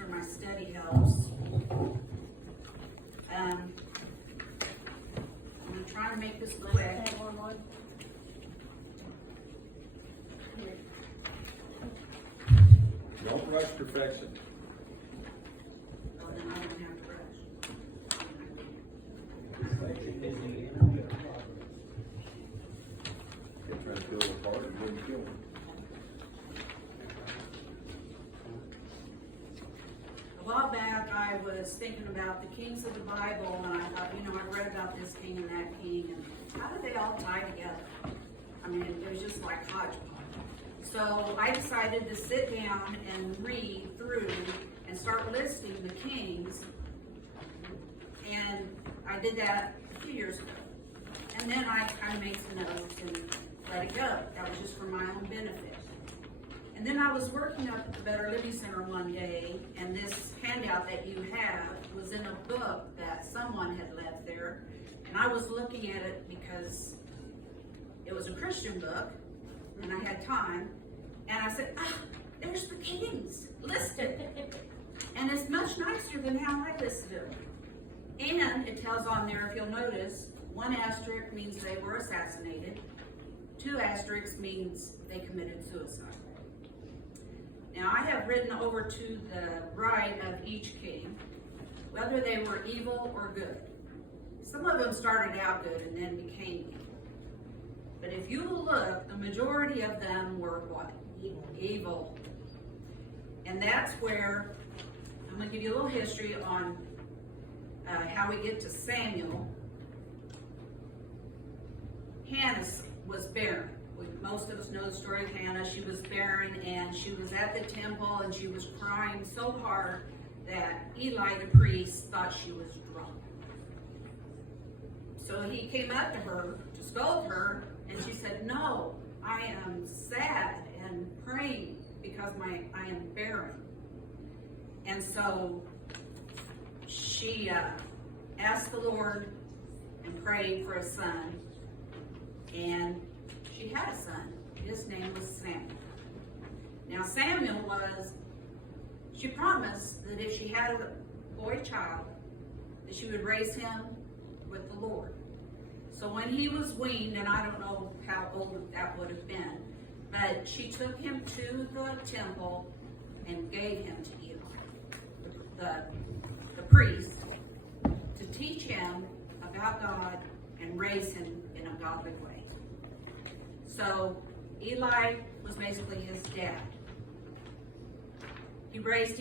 are my study helps. I'm trying to make this quick. Don't rush perfection. Oh, then I don't have to rush. They try to build a part and wouldn't kill them. A while back, I was thinking about the kings of the Bible, and I thought, I read about this king and that king, and how did they all tie together? I mean, it was just like hodgepodge. So I decided to sit down and read through and start listing the kings, and I did that a few years ago. And then I kind of made some notes and let it go. That was just for my own benefit. And then I was working up at the Better Living Center one day, and this handout that you have was in a book that someone had left there. And I was looking at it because it was a Christian book, and I had time. And I said, there's the kings listed. And it's much nicer than how I listed them. And it tells on there, if you'll notice, 1 asterisk means they were assassinated. 2 asterisks means they committed suicide. Now, I have written over to the right of each king, whether they were evil or good. Some of them started out good and then became evil. But if you look, the majority of them were what? Evil. And that's where, I'm going to give you a little history on how we get to Samuel. Hannah was barren. Most of us know the story of Hannah. She was barren, and she was at the temple, and she was crying so hard that Eli the priest thought she was drunk. So he came up to her to scold her, and she said, no, I am sad and praying because I am barren. And so she asked the Lord and prayed for a son, and she had a son. His name was Samuel. Now Samuel she promised that if she had a boy child, that she would raise him with the Lord. So when he was weaned, and I don't know how old that would have been, but she took him to the temple and gave him to Eli, the priest, to teach him about God and raise him in a godly way. So Eli was basically his dad. He raised him